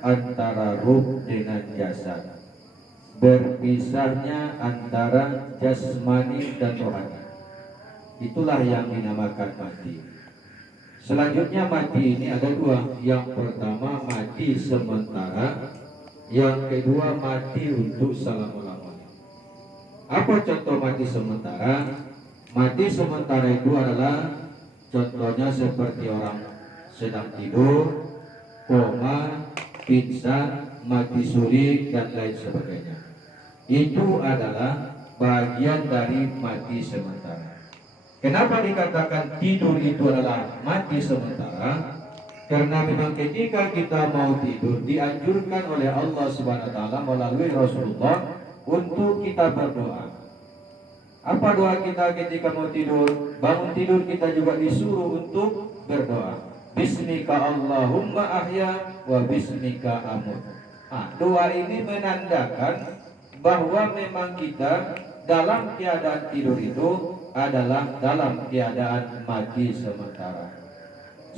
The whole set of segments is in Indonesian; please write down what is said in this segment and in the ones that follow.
antara ruh dengan jasad, berpisahnya antara jasmani dan rohani. Itulah yang dinamakan mati. Selanjutnya mati ini ada dua. Yang pertama mati sementara, yang kedua mati untuk selama-lamanya. Apa contoh mati sementara? Mati sementara itu adalah contohnya seperti orang sedang tidur, koma, pingsan, mati suri dan lain sebagainya. Itu adalah bagian dari mati sementara. Kenapa dikatakan tidur itu adalah mati sementara? Karena memang ketika kita mau tidur dianjurkan oleh Allah Subhanahu wa taala melalui Rasulullah untuk kita berdoa. Apa doa kita ketika mau tidur? Bangun tidur kita juga disuruh untuk berdoa. Bismika Allahumma ahya wa bismika amut. Doa ini menandakan bahwa memang kita dalam keadaan tidur itu adalah dalam keadaan mati sementara.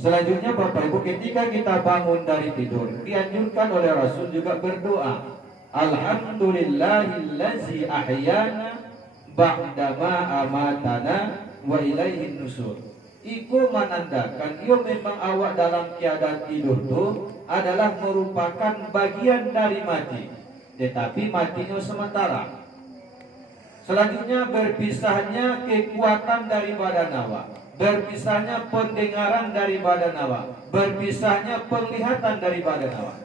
Selanjutnya Bapak Ibu, ketika kita bangun dari tidur dianjurkan oleh Rasul juga berdoa, Alhamdulillahillazi ahyana ba'dama amatana wa ilaihin nusur. Iku menandakan ia memang awak dalam keadaan tidur itu adalah merupakan bagian dari mati, tetapi matinya sementara. Selanjutnya berpisahnya kekuatan dari badan awak, berpisahnya pendengaran dari badan awak, berpisahnya penglihatan dari badan awak.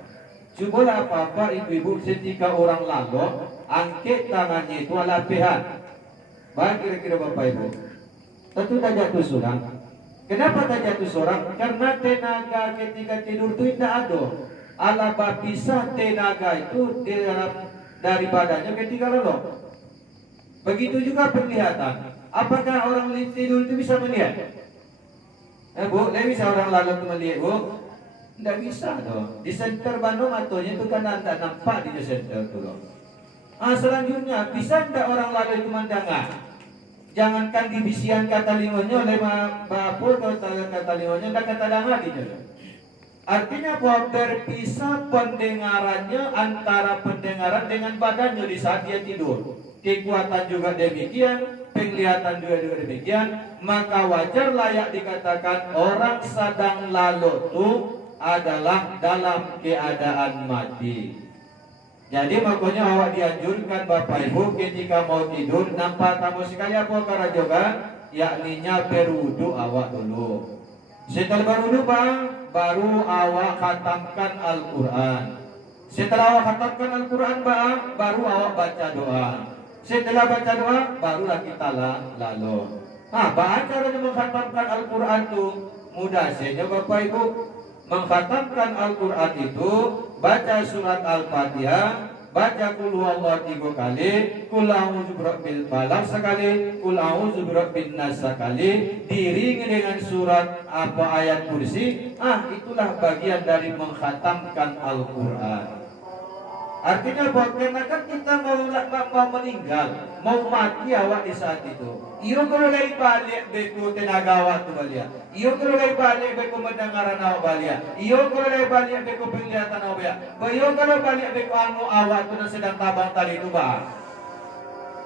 Cobalah apa-apa ibu-ibu ketika orang lalu angkat tangannya itu lapihan. Baik kira-kira Bapak Ibu, tentu tak jatuh seorang. Kenapa tak jatuh seorang? Karena tenaga ketika tidur itu tidak ada. Allah berpisah tenaga itu di dalam dari badannya ketika lalu. Begitu juga penglihatan. Apakah orang tidur itu bisa melihat? Bu, tidak bisa orang lalu itu melihat, Bu? Tidak bisa dong. Di center Bandung matonya itu kan tidak nampak di center itu loh. Selanjutnya, bisa tidak orang lalu itu mendengar? Jangankan di bisian kata limonya, lima bapur kata limonya, tidak kata dengar gitu. Artinya bahwa berpisah pendengarannya antara pendengaran dengan badannya di saat dia tidur. Kekuatan juga demikian, penglihatan juga demikian. Maka wajar layak dikatakan orang sedang lalu itu adalah dalam keadaan mati. Jadi makanya awak dianjurkan Bapak Ibu ketika mau tidur nampak tamu sekali apa cara juga, yakninya berwudu awak dulu. Setelah berwudu baru awak khatamkan Al-Quran. Setelah awak khatamkan Al-Quran baru awak baca doa. Setelah baca doa barulah kita lalu. Caranya mengkhatamkan Al-Quran itu mudah saja Bapak Ibu. Mengkhatamkan Al-Quran itu baca surat Al-Fatihah, baca Qul huwallahu 3 kali, Qul a'udzu birabbil falaq sekali, Qul a'udzu birabbin nas sekali, diiringi dengan surat ayat kursi. Itulah bagian dari mengkhatamkan Al-Quran. Artinya bahwa karena kan kita mau meninggal, mau mati awak di saat itu. Iyo kalau lagi balik beku tenaga awak tu balik. Iyo kalau lagi balik beku mendengaran awak balik. Iyo kalau lagi balik beku penglihatan awak balik. Iyo kalau balik beku anu awak tu sedang tabang tali itu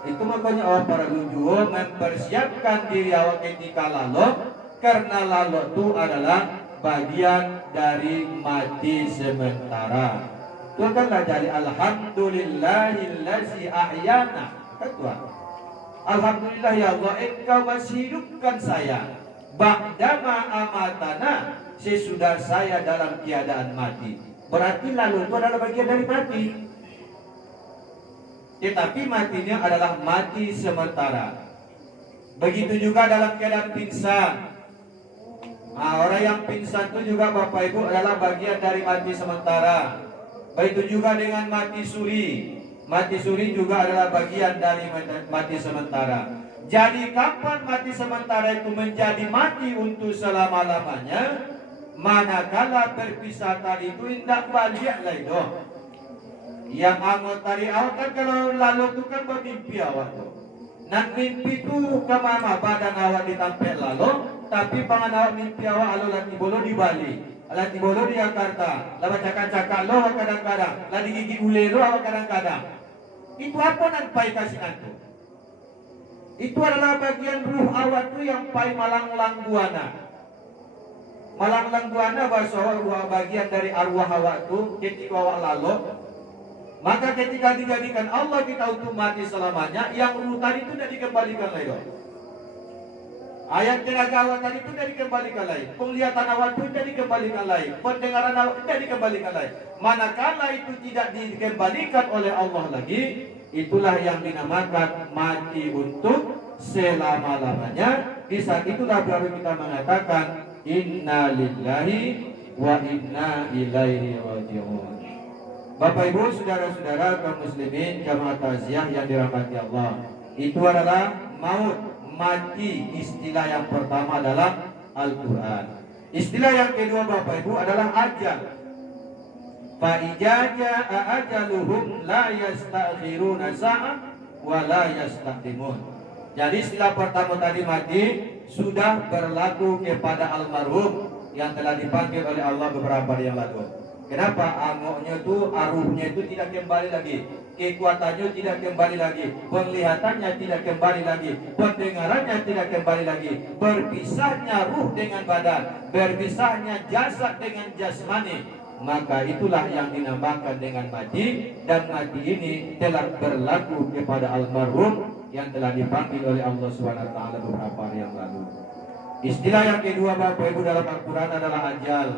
Itu makanya awak para guru mempersiapkan diri awak ketika lalu, karena lalu itu adalah bagian dari mati sementara. Itu kan dari Alhamdulillahillazi ahyana. Ketua, Alhamdulillah ya Allah, Engkau masih hidupkan saya. Ba'dama amatana, sesudah saya dalam keadaan mati. Berarti lalu itu adalah bagian dari mati. Tetapi matinya adalah mati sementara. Begitu juga dalam keadaan pingsan. Orang yang pingsan itu juga Bapak Ibu adalah bagian dari mati sementara. Begitu juga dengan mati suri. Mati suri juga adalah bagian dari mati sementara. Jadi kapan mati sementara itu menjadi mati untuk selama-lamanya? Manakala berpisah tadi itu tidak balik lagi doh. Yang anggota tadi awak kan kalau lalu itu kan bermimpi awak tuh. Nak mimpi itu kemana badan awak ditampil lalu, tapi pangan awak mimpi awak lalu lagi bolo di Bali. Lah di bolo di Jakarta, lah cakak-cakak lo kadang-kadang, lah di gigi ule lo kadang-kadang. Itu apa nan pai kasihan tu? Itu adalah bagian ruh awak tu yang pai malang-lang buana. Malang-lang buana bahasa ruh bagian dari arwah awak tu ketika awak lalu. Maka ketika dijadikan Allah kita untuk mati selamanya, yang ruh tadi itu tidak dikembalikan lagi. Ayat tenaga awak tadi itu tidak dikembalikan lagi. Penglihatan awak itu tidak dikembalikan lagi. Pendengaran awak tidak dikembalikan lagi. Manakala itu tidak dikembalikan oleh Allah lagi, itulah yang dinamakan mati untuk selama-lamanya. Di saat itulah baru kita mengatakan inna lillahi wa inna ilaihi raji'un. Bapak Ibu, saudara-saudara kaum muslimin jamaah takziah yang dirahmati Allah, itu adalah maut, mati. Istilah yang pertama dalam Al-Quran. Istilah yang kedua Bapak Ibu adalah ajal. Fa idza jaa ajaluhum la yastakhiruna sa'ah wa la yastaqdimun. Jadi istilah pertama tadi mati sudah berlaku kepada almarhum yang telah dipanggil oleh Allah beberapa hari yang lalu. Kenapa? Angoknya itu, aruhnya itu tidak kembali lagi, kekuatannya tidak kembali lagi, penglihatannya tidak kembali lagi, pendengarannya tidak kembali lagi. Berpisahnya ruh dengan badan, berpisahnya jasad dengan jasmani. Maka itulah yang dinamakan dengan mati. Dan mati ini telah berlaku kepada almarhum yang telah dipanggil oleh Allah SWT beberapa hari yang lalu. Istilah yang kedua Bapak Ibu dalam Al-Quran adalah ajal.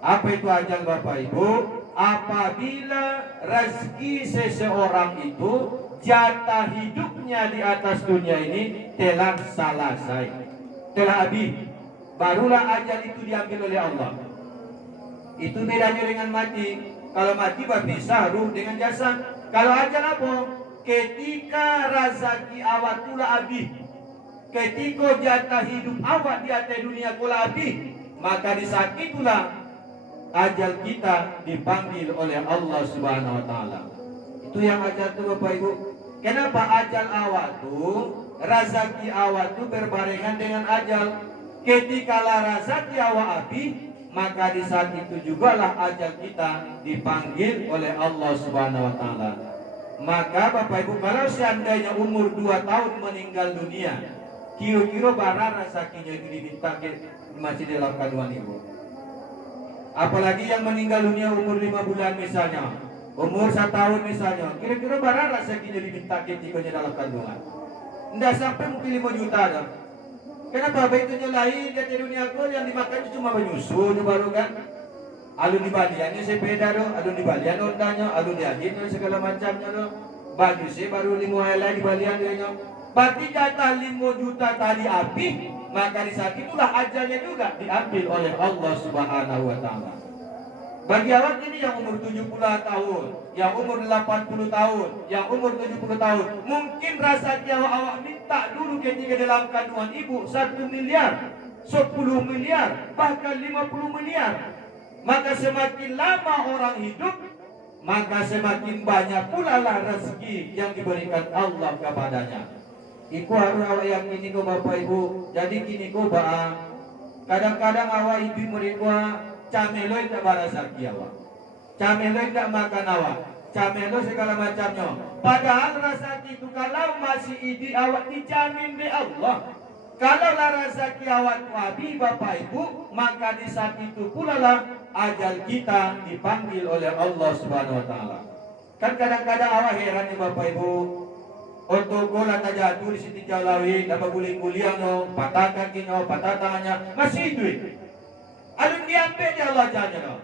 Apa itu ajal Bapak Ibu? Apabila rezeki seseorang itu, jatah hidupnya di atas dunia ini telah selesai, telah habis, barulah ajal itu diambil oleh Allah. Itu bedanya dengan mati. Kalau mati berpisah ruh dengan jasad. Kalau ajal apa? Ketika rezeki awak telah habis, ketika jatah hidup awak di atas dunia telah habis, maka di saat itulah ajal kita dipanggil oleh Allah Subhanahu wa taala. Itu yang ajal itu Bapak Ibu. Kenapa ajal awak tu, rezeki awak tu berbarengan dengan ajal. Ketika rezeki awak habis, maka di saat itu jugalah ajal kita dipanggil oleh Allah Subhanahu wa taala. Maka Bapak Ibu, kalau seandainya umur 2 tahun meninggal dunia, kira-kira barang rezekinya itu diminta masih dalam kandungan ibu. Apalagi yang meninggal dunia umur 5 bulan misalnya, umur 1 tahun misalnya, kira-kira barang rezekinya diminta ketikanya dalam kandungan. Tidak sampai mungkin 5 juta dah. Kenapa? Baitunya lain di dunia aku yang dimakan cuma menyusu baru kan. Alun di baliannya sepeda do, alun di balian ondanya, alun di agin segala macamnya do. Baju saya baru 5 helai di balian dia. Berarti jatah 5 juta tadi habis, maka di saat itulah ajalnya juga diambil oleh Allah Subhanahu wa taala. Bagi awak ini yang umur 70 tahun, yang umur 80 tahun, yang umur 70 tahun, mungkin rasa awak minta dulu ketika dalam kandungan ibu 1 miliar, 10 miliar, bahkan 50 miliar. Maka semakin lama orang hidup, maka semakin banyak pula lah rezeki yang diberikan Allah kepadanya. Iku harus awak yakini ko Bapak Ibu. Jadi kini ko ba kadang-kadang awak ibu mereka cameloi tak barasaki awak, cameloi tak makan awak, cameloi segala macamnya. Padahal rezeki itu kalau masih ibu awak dijamin oleh Allah. Kalau lah rezeki awak tu habis Bapak Ibu, maka di saat itu pula lah ajal kita dipanggil oleh Allah Subhanahu wa taala. Kan kadang-kadang awak heran nih Bapak Ibu. Untuk bola tak jatuh di sini jalawi, dapat guling-guliang no, patah kaki no, patah tangannya, masih hidup. Alun diambil dia Allah ajalnya no.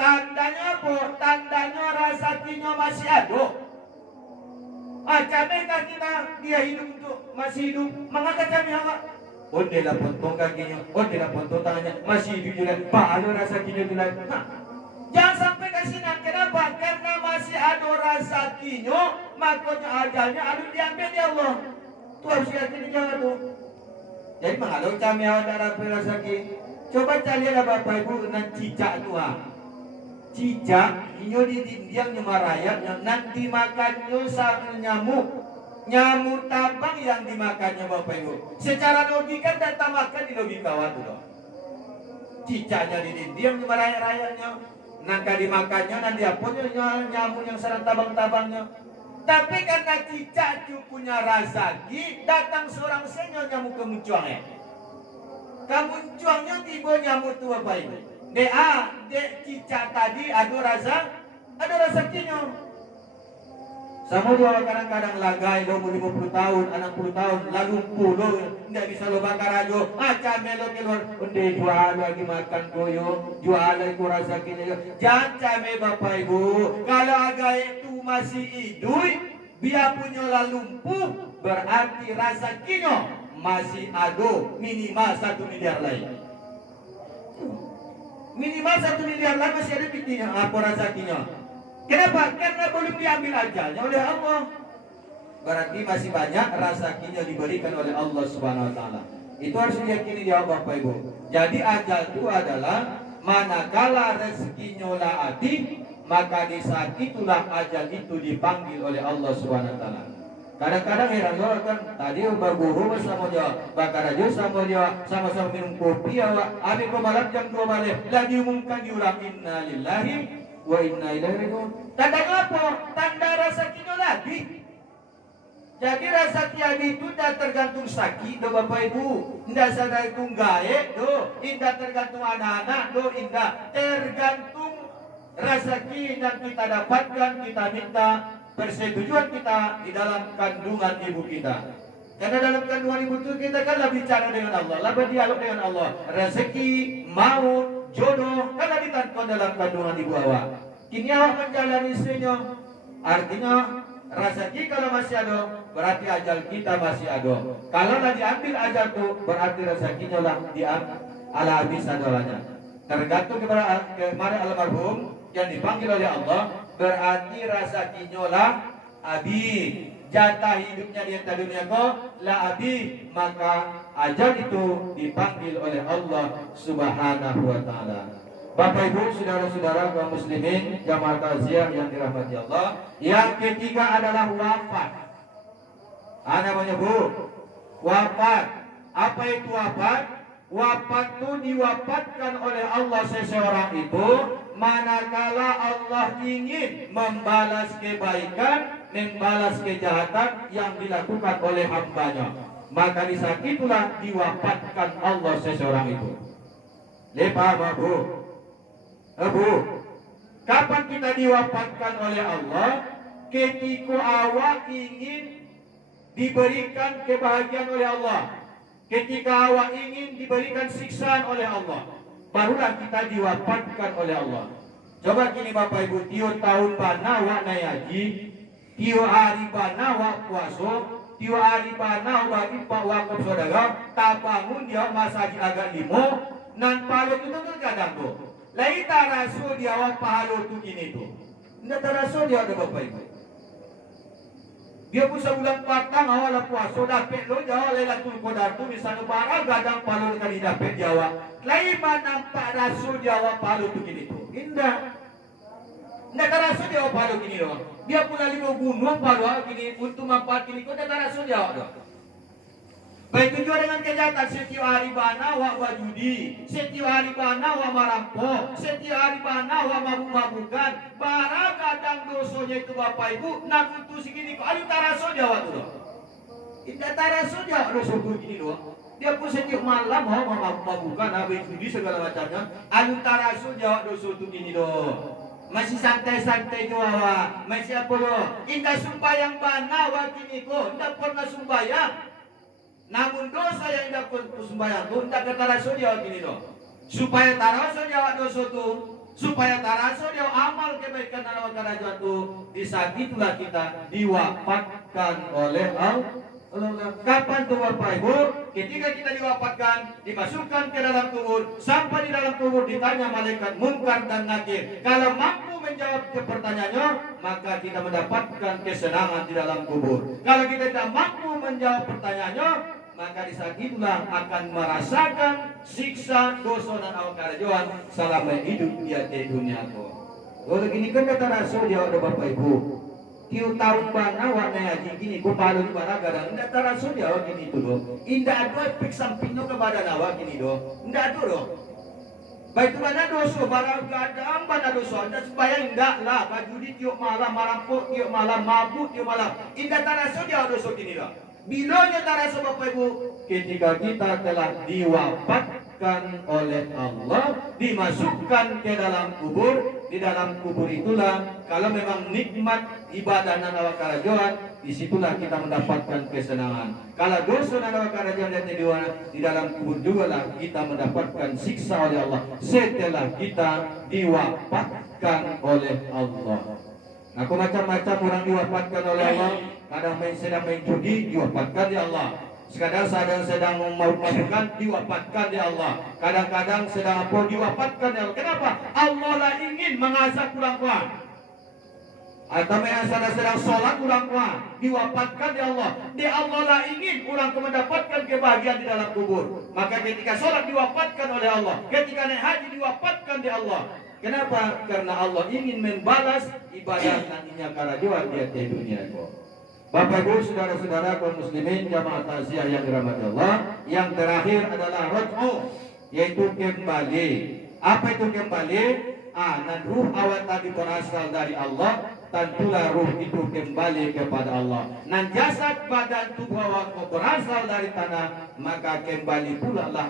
Tandanya apa? Tandanya rezekinya masih ada. Macamnya kita dia hidup untuk masih hidup, mengangkat kami awak. Oh dia dah potong kakinya, oh dia dah potong tangannya, masih hidup juga. Pak, ada rezekinya tu lagi. Jangan sampai kasihan. Kenapa? Karena masih ada rezekinya, makanya ajalnya ada diambil ya Allah. Itu harus yakin jangan tu. Jadi mengalau kami awak darah rezeki. Coba carilah Bapak Ibu nan cicak tu ah. Cicak, inyo di Indian nyemarayat, nanti makannya sama nyamuk. Nyamuk tabang yang dimakannya Bapak Ibu. Secara logika data makan di logika waktu tu. cicanya di diam raya-rayanya, nangka dimakannya, nanti apunnya nyamuk yang sarang tabang-tabangnya. Tapi karena cicak punya rezeki, datang seorang senyo nyamuk kemuncuangnya. Kemuncuangnya tiba nyamuk tua baik. Dek cicak tadi ada rezekinya. Sama dia kadang-kadang lagai lo 50 tahun, 60 tahun, lalu pulau tidak bisa lo bakar aja. Macam melo keluar, udah jual lagi makan koyo, jual lagi kurasa kini. Jangan came bapak ibu, kalau agai itu masih hidup, dia punya lumpuh, berarti rezekinya masih ada minimal 1 miliar lain. Minimal 1 miliar lain masih ada pikirnya apa rezekinya. Kenapa? Karena belum diambil ajalnya oleh Allah. Berarti masih banyak rezekinya diberikan oleh Allah Subhanahu wa taala. Itu harus diyakini di Bapak Ibu. Jadi ajal itu adalah manakala rezekinya la ati, maka di saat itulah ajal itu dipanggil oleh Allah Subhanahu wa taala. Kadang-kadang heran orang kan tadi berguru sama dia, bakar aja sama dia, sama-sama minum kopi ya, habis malam jam 2 malam lagi umumkan diulang inna lillahi wa inna ilaihi raji'un. Tanda apa? Tanda rezekinya lagi. Jadi rezeki itu tidak tergantung sakit, do Bapak Ibu. Tidak tergantung gae, do. Tidak tergantung anak-anak, do. Tidak tergantung rezeki yang kita dapatkan, kita minta persetujuan kita di dalam kandungan ibu kita. Karena dalam kandungan ibu itu kita kan lah bicara dengan Allah, lah berdialog dengan Allah. Rezeki, maut, jodoh, karena ditanton dalam kandungan ibu awak. Kini awak menjalani istrinya, artinya rezeki kalau masih ada, berarti ajal kita masih ada. Kalau lah diambil ajal itu, berarti rezekinya lah diambil ala habis adalahnya. Tergantung kepada almarhum yang dipanggil oleh Allah, berarti rezekinya lah habis. Jatah hidupnya di atas dunia kau lah habis, maka ajal itu dipanggil oleh Allah Subhanahu wa taala. Bapak Ibu, saudara-saudara kaum muslimin jamaah takziah yang dirahmati Allah, yang ketiga adalah wafat. Ana menyebut wafat. Apa itu wafat? Wafat itu diwafatkan oleh Allah seseorang itu manakala Allah ingin membalas kebaikan, membalas kejahatan yang dilakukan oleh hambanya. Maka di saat itulah diwafatkan Allah seseorang itu. Lepas Abu, kapan kita diwafatkan oleh Allah? Ketika awak ingin diberikan kebahagiaan oleh Allah, ketika awak ingin diberikan siksaan oleh Allah, barulah kita diwafatkan oleh Allah. Coba kini Bapak Ibu, tiap tahun bana awak naik haji, tiap hari bana awak puasa, tiap hari bana awak bagi pak wakaf saudara, tak bangun dia masa haji agak limo, nan pahala itu kadang tuh. Lai taraso dia awak pahala tu kini tu. Nda taraso dia ada Bapak Ibu. Dia pun sebulan patang awal lah puasa dapat lo Jawa Lailatul Qadar tu misalnya barang gadang pahala kali dapat Jawa. Lai nampak raso dia awak pahala tu kini tu. Indah. Nda taraso dia awak pahala kini doang. Dia pula 5 gunung pahala kini untuk manfaat kini kau nda taraso dia awak doang. Baik juga dengan kejahatan, setiap hari bana wa wajudi, setiap hari bana wa marampok, setiap hari bana wa mabuk-mabukan. Barang kadang dosonya itu Bapak Ibu, nak untuk segini kok, aduh taraso Jawa tu doh. Tidak taraso Jawa doso tu gini doh. Dia pun setiap malam mau mabuk-mabukan, habis judi segala macamnya, aduh taraso Jawa doso tu gini doh. Masih santai-santai Jawa, masih apa doh? Indah sumbayang bana wa kini kok, tidak pernah sumbayang. Namun dosa yang dapat sembahyang itu tidak ketaraso dia gini doh. Supaya taraso dia dosa itu, supaya taraso dia amal kebaikan dalam kerajaan itu, di saat itulah kita diwafatkan oleh Allah. Kapan tuh Bapak Ibu? Ketika kita diwafatkan, dimasukkan ke dalam kubur, sampai di dalam kubur ditanya malaikat Munkar dan Nakir. Kalau mampu menjawab pertanyaannya, maka kita mendapatkan kesenangan di dalam kubur. Kalau kita tidak mampu menjawab pertanyaannya, maka di saat itulah akan merasakan siksa dosa dan awak karajuan selama hidup dia di dunia itu. Kalau gini kan kata rasul dia ada Bapak Ibu. Tiap tahun bana warna haji gini ku palu di mana gadang. Indah tarasul dia gini tu doh. Indah ada efek sampingnya kepada awak gini doh. Indah ada doh. Baik mana dosa barang gadang mana dosa. Anda sembahyang enggak lah. Baju di tiup malam, marampok tiup malam, mabuk tiup malam. Indah tak rasa dia dosa gini lah. Bilanya tak rasa Bapak Ibu. Ketika kita telah diwafatkan oleh Allah, dimasukkan ke dalam kubur. Di dalam kubur itulah kalau memang nikmat ibadah nanawa karajoan, disitulah kita mendapatkan kesenangan. Kalau dosa nanawa karajoan di dalam kubur juga lah kita mendapatkan siksa oleh Allah setelah kita diwafatkan oleh Allah. Nah, macam-macam orang diwafatkan oleh Allah. Kadang sedang main judi, diwafatkan di Allah. Sedang memabukan, diwafatkan di Allah. Kadang-kadang sedang apa, diwafatkan di Allah. Kenapa? Allah lah ingin mengazab ulang-ulang. Atau sedang sholat ulang-ulang, diwafatkan di Allah. Di Allah lah ingin ulang mendapatkan kebahagiaan di dalam kubur. Maka ketika sholat diwafatkan oleh Allah, ketika naik haji diwafatkan di Allah. Kenapa? Karena Allah ingin membalas ibadah nantinya karajuan di dunia itu. Bapak Ibu, saudara-saudara kaum muslimin jamaah takziah yang dirahmati Allah, yang terakhir adalah raj'u, yaitu kembali. Apa itu kembali? Dan ruh awal tadi berasal dari Allah, tentulah ruh itu kembali kepada Allah. Dan jasad badan tubuh awak berasal dari tanah, maka kembali pula lah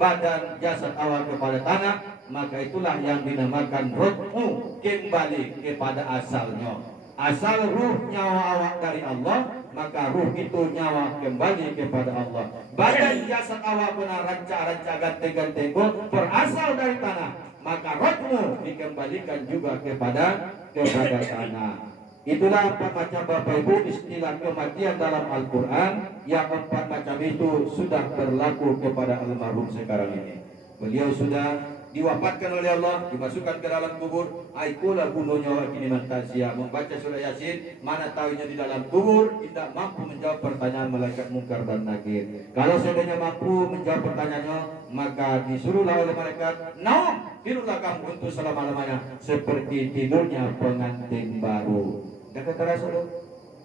badan jasad awak kepada tanah, maka itulah yang dinamakan raj'u, kembali kepada asalnya. Asal ruh nyawa awak dari Allah, maka ruh itu nyawa kembali kepada Allah. Badan jasad awak benar ranca-ranca ganteng-ganteng berasal dari tanah, maka rohmu dikembalikan juga kepada tanah. Itulah empat macam Bapak Ibu istilah kematian dalam Al-Quran. Yang empat macam itu sudah berlaku kepada almarhum sekarang ini. Beliau sudah diwafatkan oleh Allah, dimasukkan ke dalam kubur. Aikulah gunanya kini mantasia membaca surah Yasin, mana tahunya di dalam kubur tidak mampu menjawab pertanyaan malaikat mungkar dan nakir. Kalau seandainya mampu menjawab pertanyaannya, maka disuruhlah oleh malaikat, naum, tidurlah kamu untuk selama-lamanya seperti tidurnya pengantin baru. Kata terasa loh.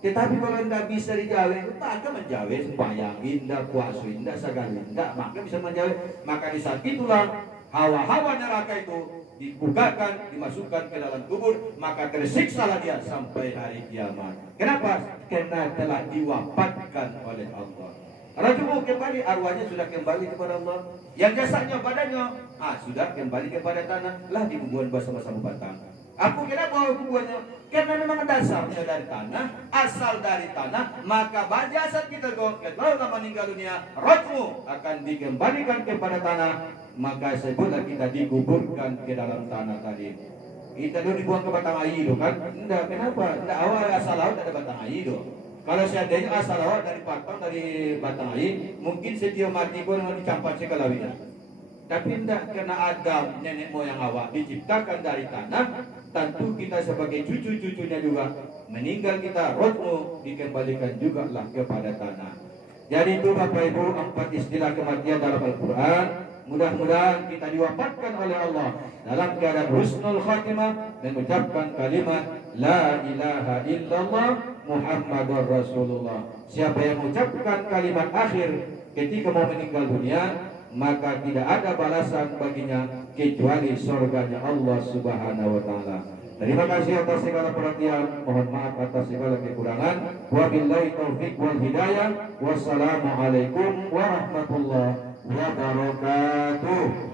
Tetapi kalau tidak bisa dijawab, tak akan menjawab sembahyang, indah puasa, indah segala, indah maka bisa menjawab. Maka di saat itulah hawa-hawa neraka itu dibukakan, dimasukkan ke dalam kubur, maka tersiksalah dia sampai hari kiamat. Kenapa? Karena telah diwafatkan oleh Allah. Rajul kembali, arwahnya sudah kembali kepada Allah. Yang jasadnya, badannya, sudah kembali kepada tanah. Lah dibubuhan bersama-sama batang. Aku kenapa hubungannya? Karena memang dasarnya dari tanah, asal dari tanah, maka jasad kita kalau meninggal dunia, rohmu akan dikembalikan kepada tanah, maka sebutlah kita dikuburkan ke dalam tanah tadi. Kita dulu dibuang ke batang air itu kan? Enggak, kenapa? Enggak, awal asal laut ada batang air itu. Kalau seandainya asal laut dari patang dari batang air, mungkin setiap mati pun mau dicampur sekalawinnya. Tapi tidak, karena Adam nenek moyang awak diciptakan dari tanah, tentu kita sebagai cucu-cucunya juga meninggal, kita rohmu dikembalikan juga lah kepada tanah. Jadi itu Bapak Ibu empat istilah kematian dalam Al-Quran. Mudah-mudahan kita diwafatkan oleh Allah dalam keadaan husnul khatimah dan mengucapkan kalimat La ilaha illallah Muhammadur Rasulullah. Siapa yang mengucapkan kalimat akhir ketika mau meninggal dunia, maka tidak ada balasan baginya kecuali surganya Allah Subhanahu wa taala. Terima kasih atas segala perhatian, mohon maaf atas segala kekurangan. Wabillahi taufik wal hidayah. Wassalamualaikum warahmatullahi wabarakatuh.